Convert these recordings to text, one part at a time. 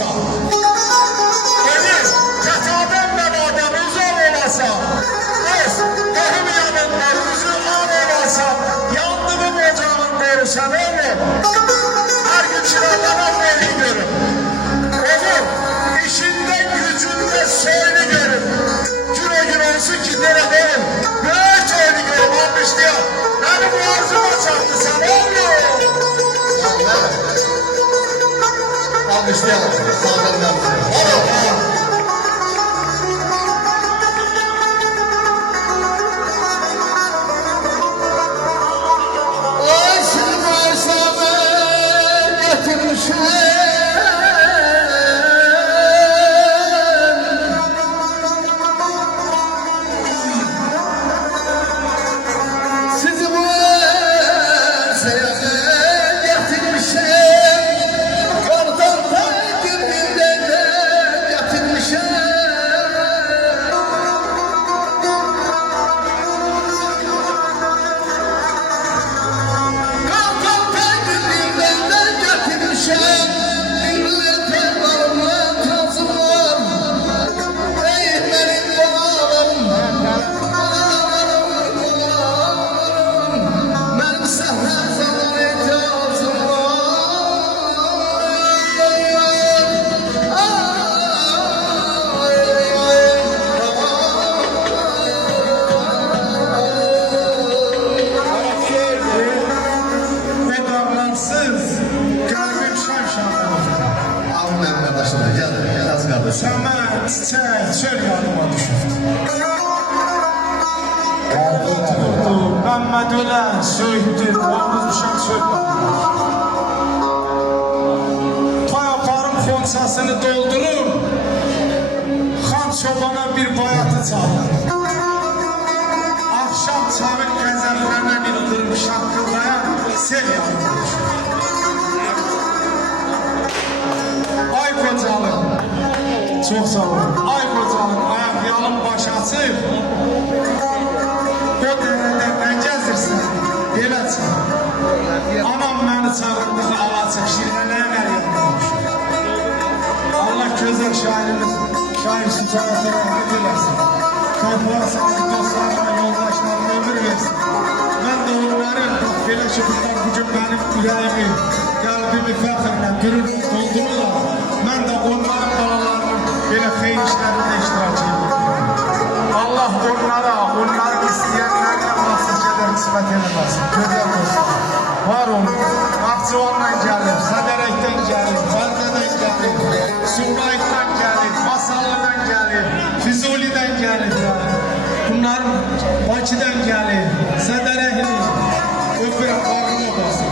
olasan. Emin, kataben mənadan uzaq olasan. Öz, qohum yanında üzü an olasan. Yandığım ocağın qorusan oğlum. Her gün çıralanan beni görüm. Oğlum, işinde gücünde soyunu görüm. Gün o gün olsun ki nere değil. Böyle soyunu görüm almışlayan. Benim bu arzuma çaktı sen oğlum. Almışlayalım. Sağlarından bize. Ay seni varsame getirmişim. Sizi bu sevme getirmişim. Kartal'dan gününden de getirmişim. Kartal'dan gününden de getirmişim. Milletten varımla kazım var. Ey benim bağlarım. Benim seher zaman ihtiyacım Ve davransız, kalbim şarşalar. Alın emre başına gel. Az kaldı. Sana çiçek, çöl yanıma düşürdü. Tuttu, Mehmet ölen, söğüttü, olmuşan çöl. Payaparım xonçasını doldurup, Xan çobana bir bayatı çalır. Akşam çağır qəzəllərlə ildırım şaqqıldayan sel yanır. Ay qocalım, çox sağ olun. Ay qocalım, ayaq yalın baş açıb, o dərədən nə gəzirsən, belə çal. Anam məni çağırdığı alacaq, şirənəyə qəriyəm. Allah gözəl şairimiz, şair Sücayata rəhmət eləsin. Kalplar sağlık dostlarına, yoldaşlarına ömür versin. Ben de onların belə ki bunlar bugün benim yüreğimi, kalbimi fəxrlə, gürürlə doldururlar. Ben de onların balalarının belə xeyir işlərində iştirak edirəm. Allah onlara, onların istəyənlərlə mahsus qədər qismət eləməsin. Gözəl dostlar. Var olun. Akçıvanla gəlib, Sədərəkdən gəlib, Bərdədən gəlib, Sumqayıtdan gəlib, Masallıdan gəlib, Füzulidən gəlib. Bunlar Bakıdan gəlib, Sədərəkli, öpürəm, bağrına basın.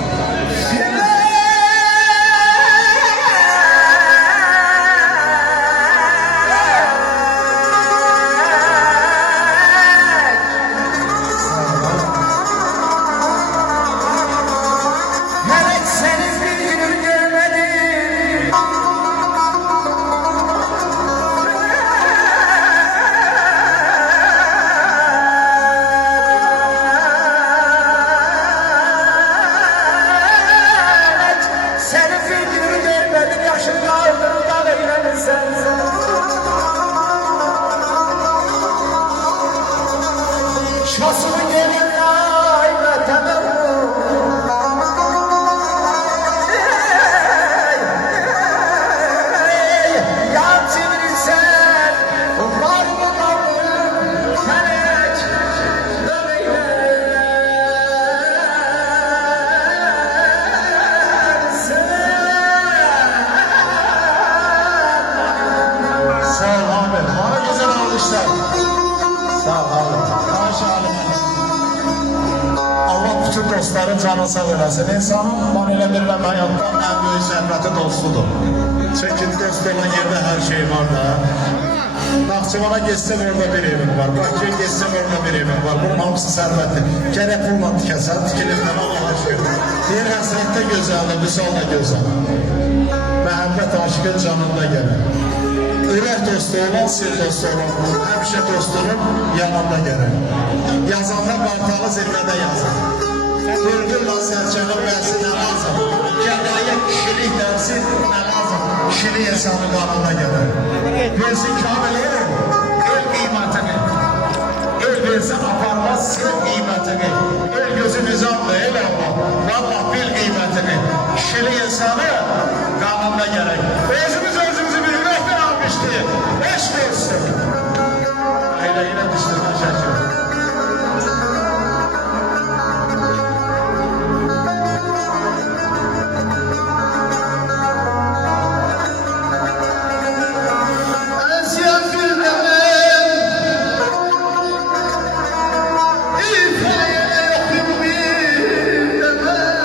Şasımı gelin ay vatanım. Yan çevirirsen var mı kavrum felek Sağ ol abi. Bana güzel almışlar. Sağ ol abi. Allah bütün dostların canı sağ eləsin. İnsanın maneələrlə həyatdan ən böyük zərbəti dostudur. Çünki dost olan yerdə hər şey var da. Naxçıvana geçsem orada bir evim var. Bakıya geçsem orada bir evim var. Bunun hamısı sərvətdir. Gərək pulla tikəsən, tikilirdən Allah aşkına. Deyir həsrətdə gözəldir, vüsal da gözəl. Məhəbbət aşkın canında gəlir. Ürək dostu olan, sir dostu olan, həmişə dostunun yanında gəlir. Yazanda qartalı zirvədə yazır. Bülbülla sərçənin bəsi nə lazım? Gədaya kişilik dərsi nə lazım? kişinin hesabı kanuna göre. Versin kamil el kıymetini. El verse aparmaz sen kıymetini. El gözü nizamlı el Allah. Vallahi bil kıymetini. Kişinin hesabı kanuna göre. Özümüzü bilmekten almıştı. Eş versin. Öyle yine düştürme şaşırır. Ezyan bir demem, ifadeye yakın bir demem.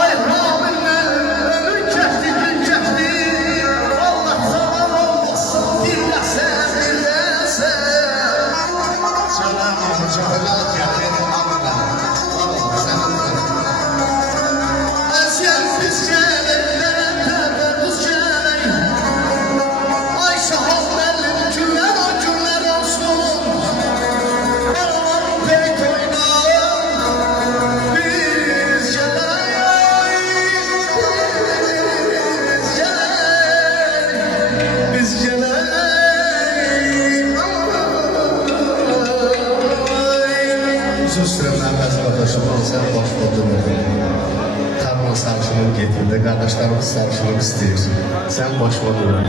Ay Rabbimle ömür geçti, gün geçti. Allah zaman olmasın, dinlesen, dinlesen. Selam olacak. Ezyan biz gelin, biz gelin. Ay şahal benim günler o günler olsun. Allah'ım pek oynar. Biz gelin, biz gelin. Uzun süre Məhəmməd qardaşımın sən baş vurdun. Tarla sarışınım getirdi, qardaşlarımız sarışınım istəyir. Sən baş vurdun.